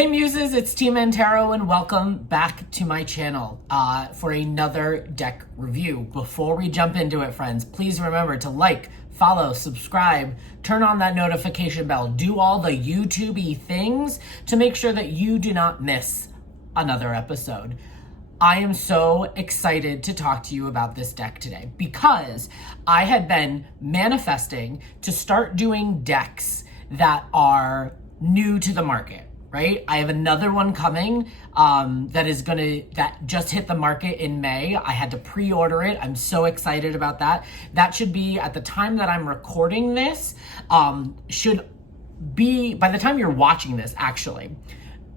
Hey Muses, it's T-Mann and welcome back to my channel for another deck review. Before we jump into it, friends, please remember to like, follow, subscribe, turn on that notification bell, do all the YouTube-y things to make sure that you do not miss another episode. I am so excited to talk to you about this deck today because I had been manifesting to start doing decks that are new to the market. Right? I have another one coming that just hit the market in May. I had to pre-order it. I'm so excited about that. That should be, at the time that I'm recording this, should be, by the time you're watching this, actually,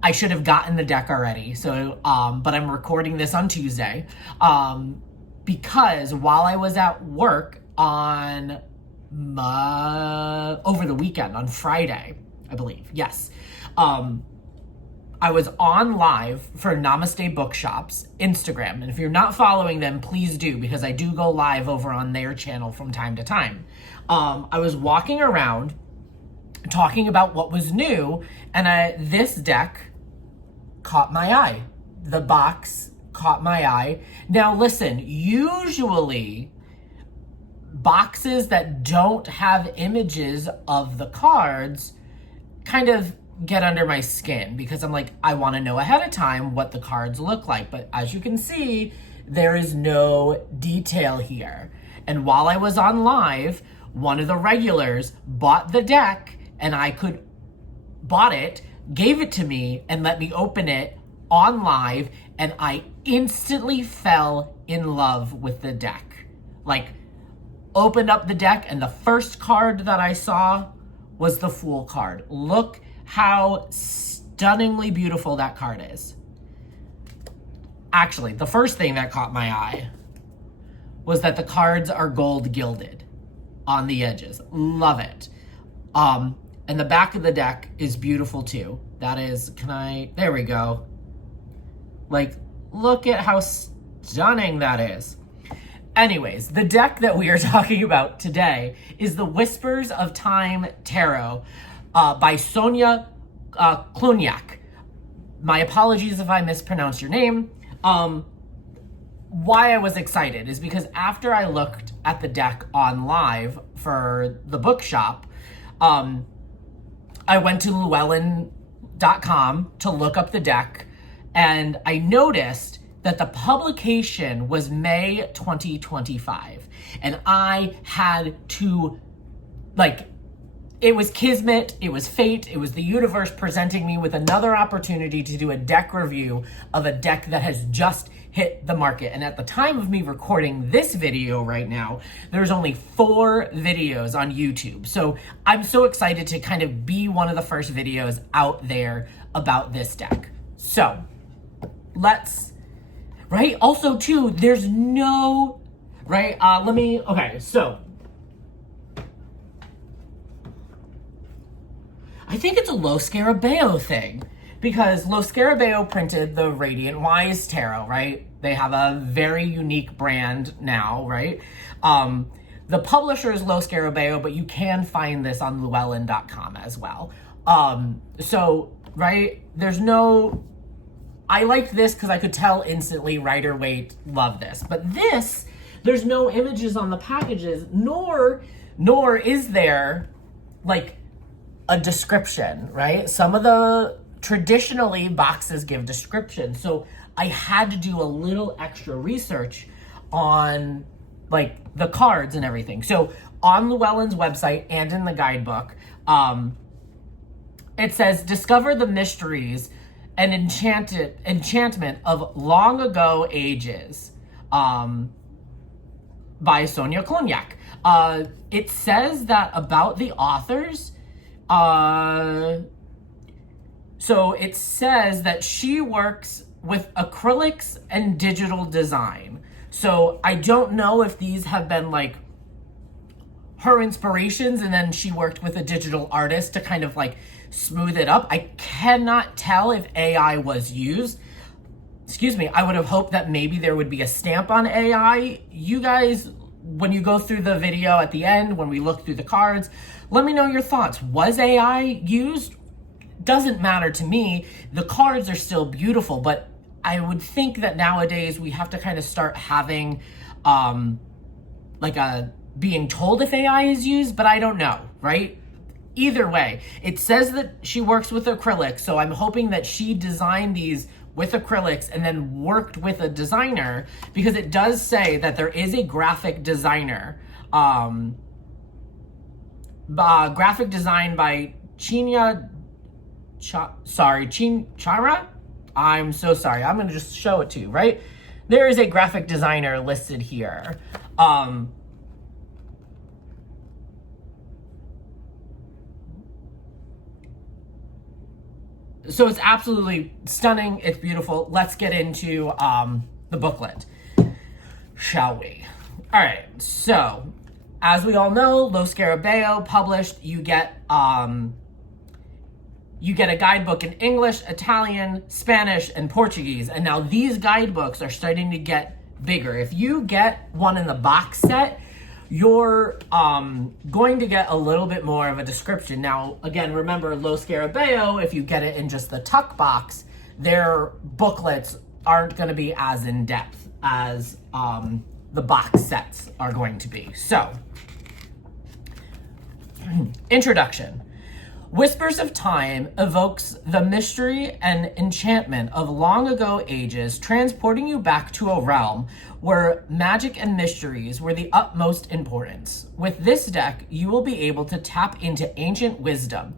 I should have gotten the deck already. So, but I'm recording this on Tuesday because while I was at work on over the weekend, on Friday, I believe, yes, I was on live for Namaste Bookshop's Instagram. And if you're not following them, please do, because I do go live over on their channel from time to time. I was walking around talking about what was new, and this deck caught my eye. The box caught my eye. Now listen, usually boxes that don't have images of the cards kind of get under my skin because I'm like, I want to know ahead of time what the cards look like. But as you can see, there is no detail here. And while I was on live, one of the regulars bought the deck and bought it, gave it to me and let me open it on live. And I instantly fell in love with the deck. Like, opened up the deck and the first card that I saw was the Fool card. Look how stunningly beautiful that card is. Actually, the first thing that caught my eye was that the cards are gold gilded on the edges. Love it. And the back of the deck is beautiful too. That is, there we go. Like, look at how stunning that is. Anyways, the deck that we are talking about today is the Whispers of Time Tarot by Sonya Kulynyak. My apologies if I mispronounced your name. Why I was excited is because after I looked at the deck on live for the bookshop, I went to Llewellyn.com to look up the deck, and I noticed that the publication was May 2025. And I had to, it was kismet, it was fate, it was the universe presenting me with another opportunity to do a deck review of a deck that has just hit the market. And at the time of me recording this video right now, there's only 4 videos on YouTube. So I'm so excited to kind of be one of the first videos out there about this deck. So right? Also, too, there's no, right? Okay, so. I think it's a Los Scarabeo thing because Los Scarabeo printed the Radiant Wise Tarot, right? They have a very unique brand now, right? The publisher is Los Scarabeo, but you can find this on Llewellyn.com as well. So, right? I liked this because I could tell instantly Rider Waite loved this. But this, there's no images on the packages, nor is there a description, right? Some of the traditionally boxes give descriptions. So I had to do a little extra research on the cards and everything. So on Llewellyn's website and in the guidebook, it says, discover the mysteries and enchantment of long ago ages, by Sonya Kulynyak. It says that about the authors. So it says that she works with acrylics and digital design. So I don't know if these have been her inspirations and then she worked with a digital artist to kind of smooth it up. I cannot tell if AI was used. Excuse me, I would have hoped that maybe there would be a stamp on AI. You guys, when you go through the video at the end, when we look through the cards, let me know your thoughts. Was AI used? doesn't matter to me. The cards are still beautiful, but I would think that nowadays we have to kind of start having like a being told if AI is used, but I don't know, right? Either way, it says that she works with acrylics, so I'm hoping that she designed these with acrylics and then worked with a designer, because it does say that there is a graphic designer. Graphic design by Chara. I'm so sorry. I'm going to just show it to you, right? There is a graphic designer listed here. So it's absolutely stunning. It's beautiful. Let's get into the booklet, shall we? All right. So, as we all know, Lo Scarabeo published. You get a guidebook in English, Italian, Spanish, and Portuguese. And now these guidebooks are starting to get bigger. If you get one in the box set, you're going to get a little bit more of a description. Now, again, remember, Lo Scarabeo, if you get it in just the tuck box, their booklets aren't going to be as in-depth as the box sets are going to be. So, introduction. Whispers of Time evokes the mystery and enchantment of long ago ages, transporting you back to a realm where magic and mysteries were the utmost importance. With this deck, you will be able to tap into ancient wisdom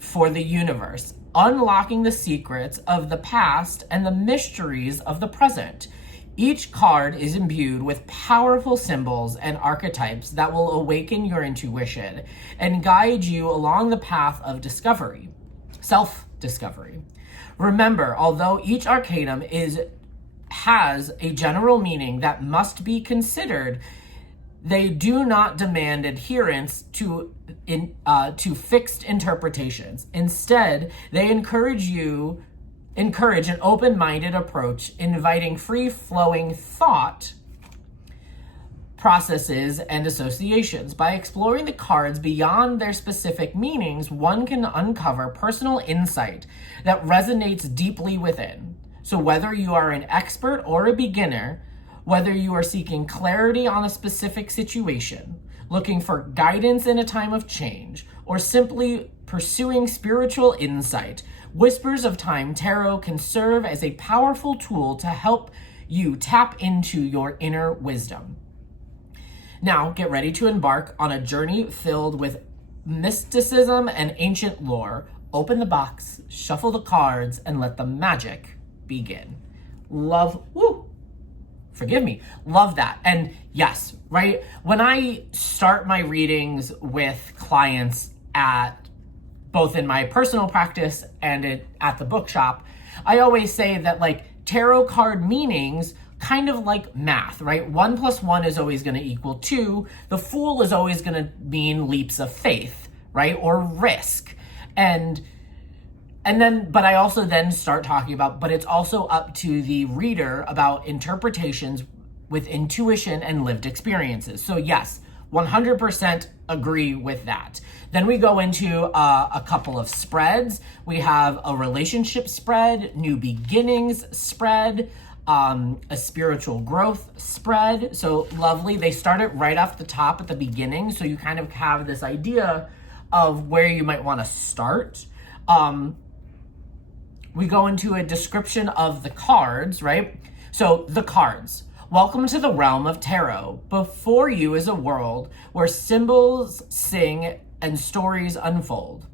for the universe, unlocking the secrets of the past and the mysteries of the present. Each card is imbued with powerful symbols and archetypes that will awaken your intuition and guide you along the path of discovery, self-discovery. Remember, although each arcanum has a general meaning that must be considered, they do not demand adherence to fixed interpretations. Instead, they encourage an open-minded approach, inviting free-flowing thought processes and associations. By exploring the cards beyond their specific meanings, one can uncover personal insight that resonates deeply within. So whether you are an expert or a beginner, whether you are seeking clarity on a specific situation, looking for guidance in a time of change, or simply pursuing spiritual insight, Whispers of Time Tarot can serve as a powerful tool to help you tap into your inner wisdom. Now, get ready to embark on a journey filled with mysticism and ancient lore. Open the box, shuffle the cards, and let the magic begin. Love that. And yes, right, when I start my readings with clients both in my personal practice and at the bookshop, I always say that like tarot card meanings kind of like math, right? 1 + 1 is always going to equal 2. The Fool is always going to mean leaps of faith, right? Or risk. But I also then start talking about, but it's also up to the reader about interpretations with intuition and lived experiences. So yes, 100% agree with that. Then we go into a couple of spreads. We have a relationship spread, new beginnings spread, a spiritual growth spread. So lovely. They start it right off the top at the beginning. So you kind of have this idea of where you might want to start. We go into a description of the cards, right? So the cards. Welcome to the realm of tarot. Before you is a world where symbols sing and stories unfold.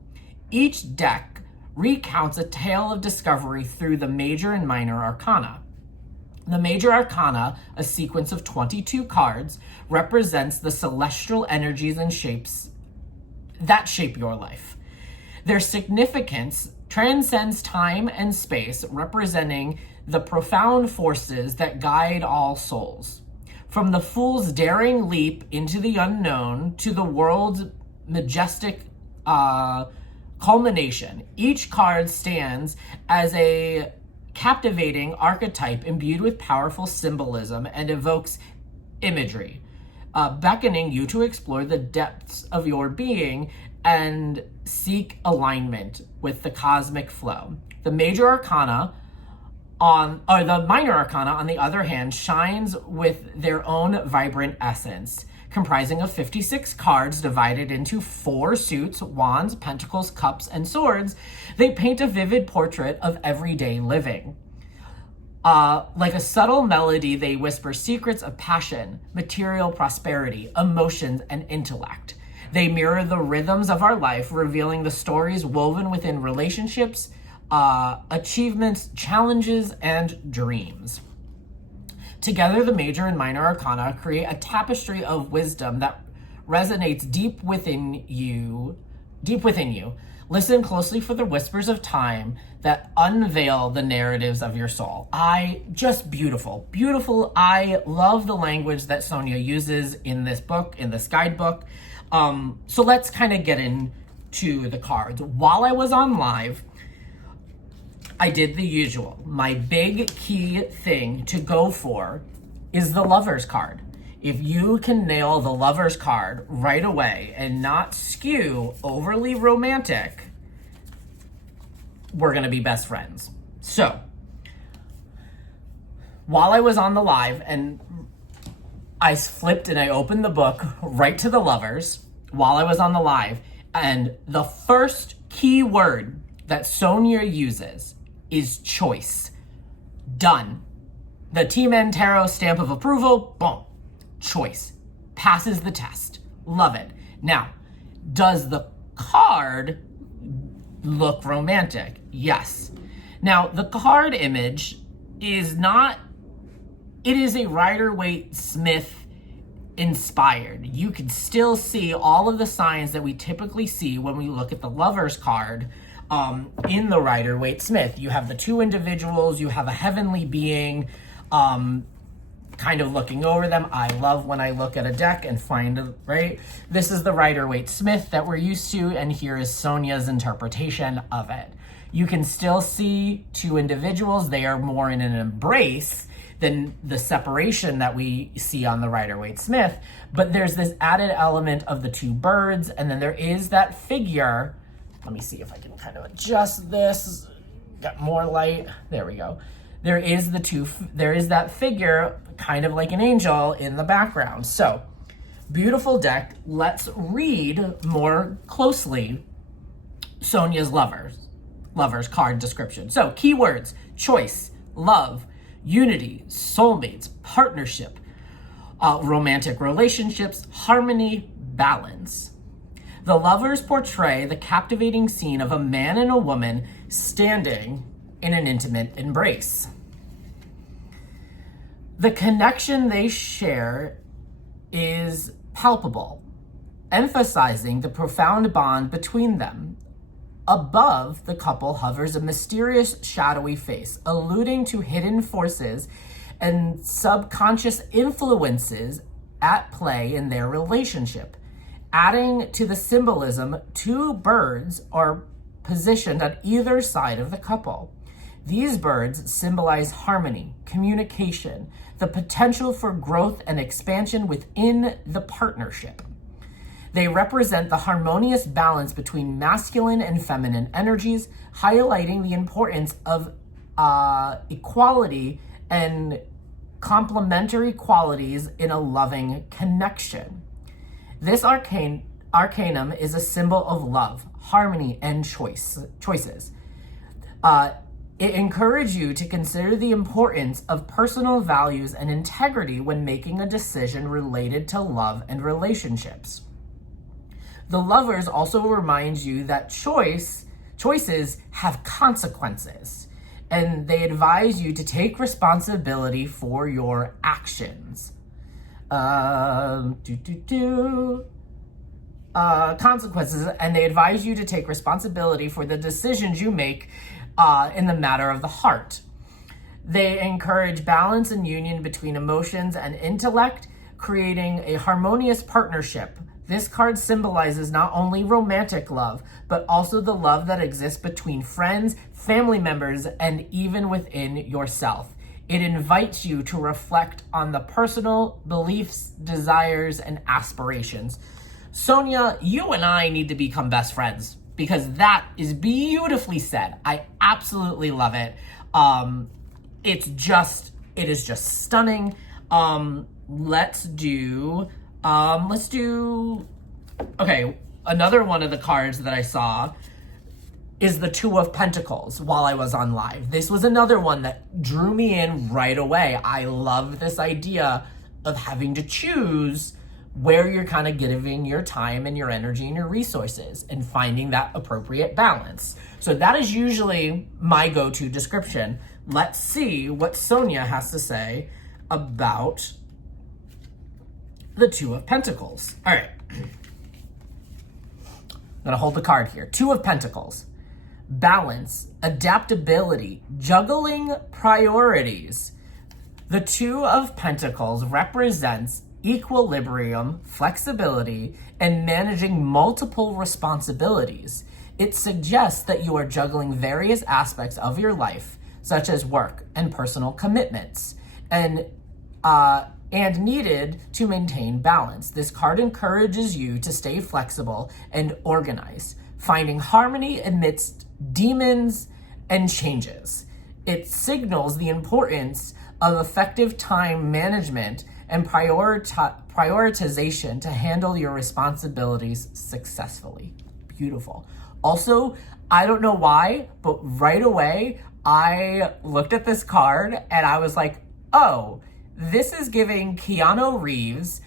Each deck recounts a tale of discovery through the major and minor arcana. The major arcana, a sequence of 22 cards, represents the celestial energies and shapes that shape your life. Their significance transcends time and space, representing the profound forces that guide all souls. From the Fool's daring leap into the unknown to the world's majestic culmination, each card stands as a captivating archetype imbued with powerful symbolism and evokes imagery, beckoning you to explore the depths of your being and seek alignment with the cosmic flow. The major arcana the minor arcana, on the other hand, shines with their own vibrant essence, comprising of 56 cards divided into 4 suits: wands, pentacles, cups, and swords. They paint a vivid portrait of everyday living. Like a subtle melody, they whisper secrets of passion, material prosperity, emotions, and intellect. They mirror the rhythms of our life, revealing the stories woven within relationships, achievements, challenges, and dreams. Together, the major and minor arcana create a tapestry of wisdom that resonates deep within you. Listen closely for the whispers of time that unveil the narratives of your soul. Beautiful. Beautiful. I love the language that Sonya uses in this book, in this guidebook. So let's kind of get into the cards. While I was on live, I did the usual. My big key thing to go for is the Lover's card. If you can nail the Lover's card right away and not skew overly romantic, we're going to be best friends. So, while I was on the live and I flipped and I opened the book right to the Lovers while I was on the live, and the first key word that Sonya uses is choice. Done. The T-Mann Tarot stamp of approval, boom. Choice. Passes the test. Love it. Now, does the card look romantic? Yes. Now, the card image is not, it is a Rider-Waite-Smith inspired. You can still see all of the signs that we typically see when we look at the Lover's card in the Rider-Waite-Smith. You have the 2 individuals, you have a heavenly being, kind of looking over them. I love when I look at a deck and find, right? This is the Rider-Waite-Smith that we're used to, and here is Sonya's interpretation of it. You can still see 2 individuals. They are more in an embrace than the separation that we see on the Rider-Waite-Smith, but there's this added element of the 2 birds, and then there is that figure. Let me see if I can kind of adjust this. Got more light. There we go. There is that figure, kind of like an angel, in the background. So, beautiful deck. Let's read more closely Sonya's Lovers card description. So, keywords: choice, love, unity, soulmates, partnership, romantic relationships, harmony, balance. The Lovers portray the captivating scene of a man and a woman standing in an intimate embrace. The connection they share is palpable, emphasizing the profound bond between them. Above the couple hovers a mysterious, shadowy face, alluding to hidden forces and subconscious influences at play in their relationship. Adding to the symbolism, 2 birds are positioned on either side of the couple. These birds symbolize harmony, communication, the potential for growth and expansion within the partnership. They represent the harmonious balance between masculine and feminine energies, highlighting the importance of equality and complementary qualities in a loving connection. This arcanum is a symbol of love, harmony, and choices. It encourages you to consider the importance of personal values and integrity when making a decision related to love and relationships. The Lovers also reminds you that choices have consequences, and they advise you to take responsibility for your actions. Consequences, and they advise you to take responsibility for the decisions you make in the matter of the heart. They encourage balance and union between emotions and intellect, creating a harmonious partnership. This card symbolizes not only romantic love, but also the love that exists between friends, family members, and even within yourself. It invites you to reflect on the personal beliefs, desires, and aspirations. Sonya, you and I need to become best friends because that is beautifully said. I absolutely love it. It is just stunning. Let's do, okay, another one of the cards that I saw is the Two of Pentacles while I was on live. This was another one that drew me in right away. I love this idea of having to choose where you're kind of giving your time and your energy and your resources and finding that appropriate balance. So that is usually my go-to description. Let's see what Sonya has to say about the Two of Pentacles. All right. I'm gonna hold the card here. Two of Pentacles. Balance, adaptability, juggling priorities. The Two of Pentacles represents equilibrium, flexibility, and managing multiple responsibilities. It suggests that you are juggling various aspects of your life, such as work and personal commitments, and needed to maintain balance. This card encourages you to stay flexible and organized, finding harmony amidst demons and changes. It signals the importance of effective time management and prioritization to handle your responsibilities successfully. Beautiful. Also, I don't know why, but right away, I looked at this card and I was like, oh, this is giving Keanu Reeves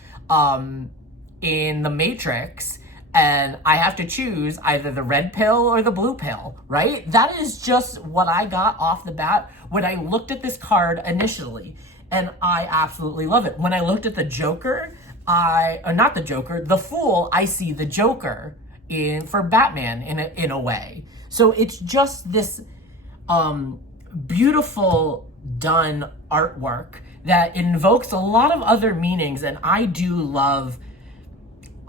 in The Matrix, and I have to choose either the red pill or the blue pill, right? That is just what I got off the bat when I looked at this card initially. And I absolutely love it. When I looked at the Joker, the Fool, I see the Joker for Batman in a way. So it's just this beautiful done artwork that invokes a lot of other meanings. And I do love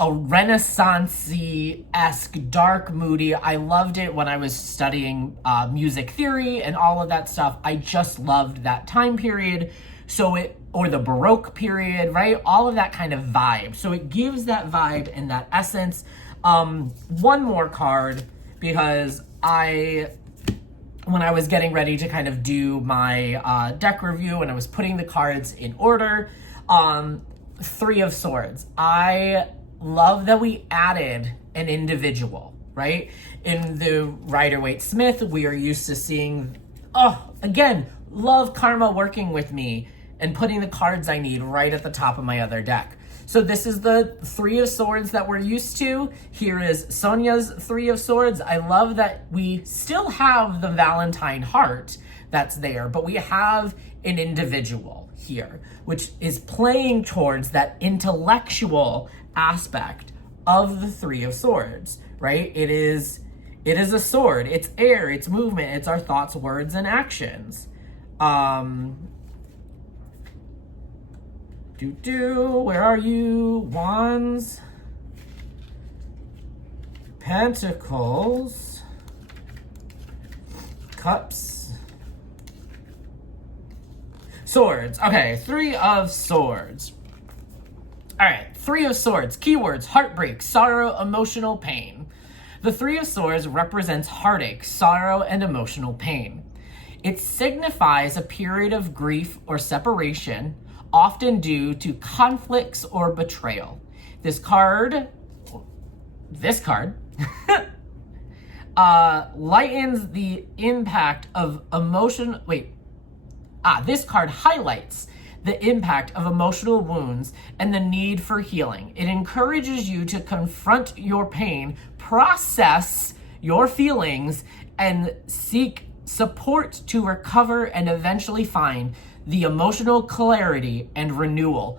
a Renaissance-esque, dark, moody. I loved it when I was studying music theory and all of that stuff. I just loved that time period. Or the Baroque period, right? All of that kind of vibe. So it gives that vibe and that essence. One more card, because when I was getting ready to kind of do my deck review and I was putting the cards in order, Three of Swords. I love that we added an individual, right? In the Rider-Waite-Smith, we are used to seeing, again, love karma working with me and putting the cards I need right at the top of my other deck. So this is the Three of Swords that we're used to. Here is Sonya's Three of Swords. I love that we still have the Valentine heart that's there, but we have an individual here, which is playing towards that intellectual aspect of the Three of Swords, right? It is a sword. It's air, it's movement, it's our thoughts, words, and actions. Where are you? Wands, Pentacles, Cups, Swords. Okay, Three of Swords. All right, Three of Swords. Keywords: heartbreak, sorrow, emotional pain. The Three of Swords represents heartache, sorrow, and emotional pain. It signifies a period of grief or separation, often due to conflicts or betrayal. This card lightens the impact of emotion. This card highlights the impact of emotional wounds and the need for healing. It encourages you to confront your pain, process your feelings, and seek support to recover and eventually find the emotional clarity and renewal.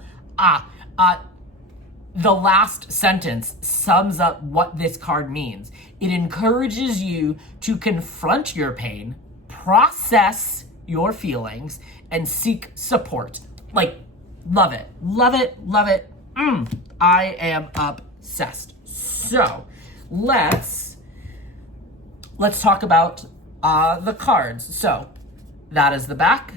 The last sentence sums up what this card means. It encourages you to confront your pain, process your feelings, and seek support. Love it, love it, love it. I am obsessed. So let's talk about the cards. So that is the back.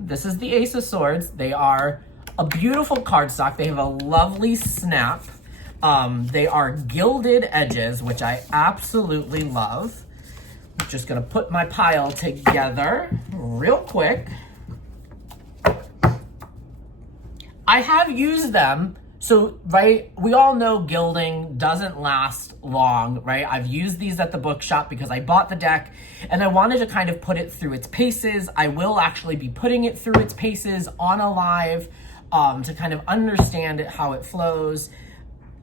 This is the Ace of Swords. They are a beautiful cardstock. They have a lovely snap. They are gilded edges, which I absolutely love. I'm just gonna put my pile together real quick. I have used them. So, right, we all know gilding doesn't last long, right? I've used these at the bookshop because I bought the deck and I wanted to kind of put it through its paces. I will actually be putting it through its paces on a live to kind of understand it, how it flows.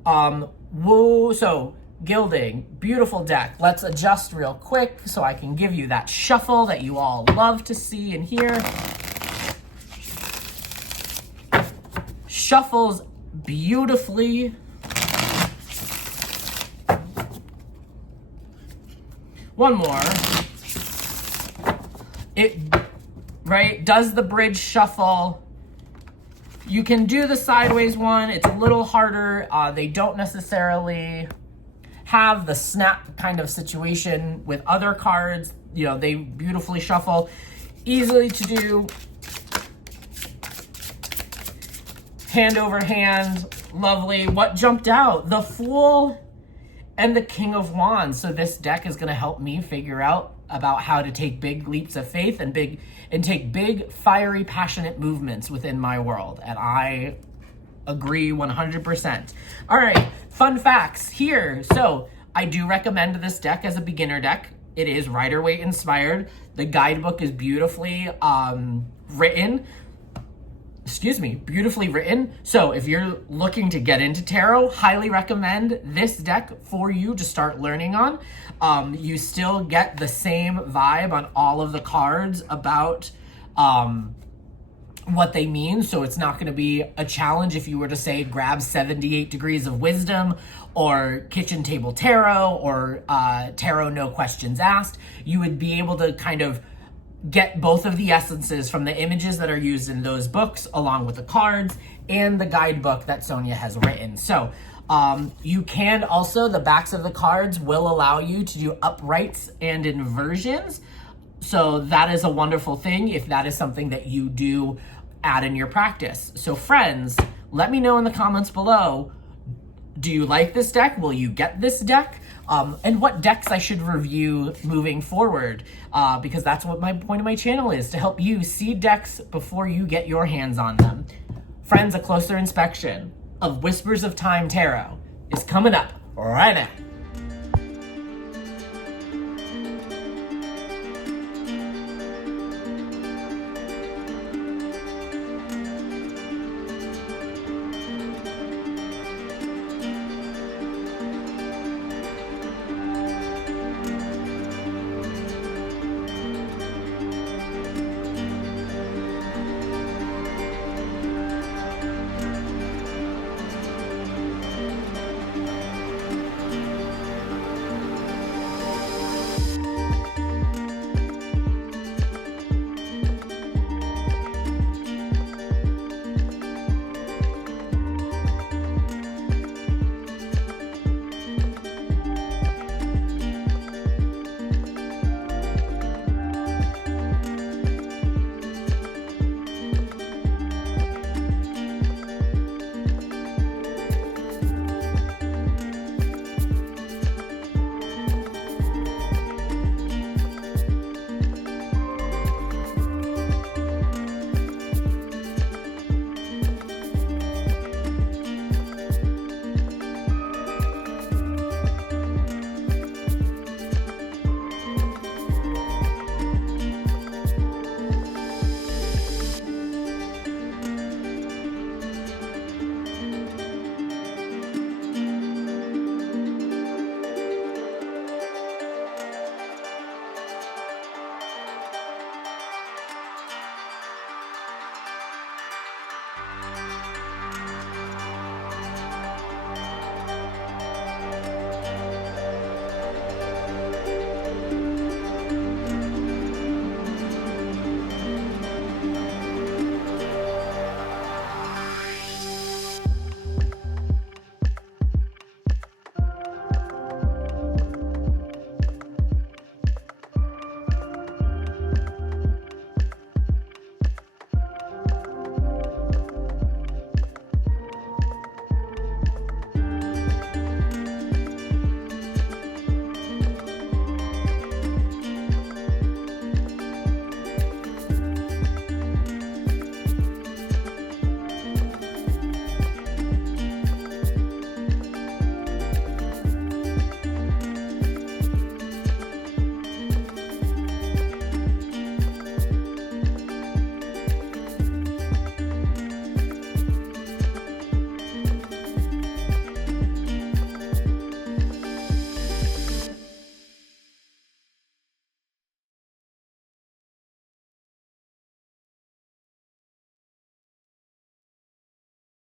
So gilding, beautiful deck. Let's adjust real quick so I can give you that shuffle that you all love to see and hear. Shuffles beautifully. One more. It, right, does the bridge shuffle. You can do the sideways one. It's a little harder. They don't necessarily have the snap kind of situation with other cards. You know, they beautifully shuffle. Easily to do. Hand over hand, lovely. What jumped out? The Fool and the King of Wands. So this deck is going to help me figure out about how to take big leaps of faith and take big, fiery, passionate movements within my world. And I agree 100%. All right, fun facts here. So I do recommend this deck as a beginner deck. It is Rider-Waite inspired. The guidebook is beautifully beautifully written. So if you're looking to get into tarot, highly recommend this deck for you to start learning on. You still get the same vibe on all of the cards about what they mean. So it's not going to be a challenge if you were to say grab 78 Degrees of Wisdom or Kitchen Table Tarot or Tarot No Questions Asked. You would be able to kind of get both of the essences from the images that are used in those books, along with the cards and the guidebook that Sonya has written. So you can also, the backs of the cards will allow you to do uprights and inversions. So that is a wonderful thing if that is something that you do add in your practice. So friends, let me know in the comments below, do you like this deck? Will you get this deck? And what decks I should review moving forward, because that's what my point of my channel is, to help you see decks before you get your hands on them. Friends, a closer inspection of Whispers of Time Tarot is coming up right now.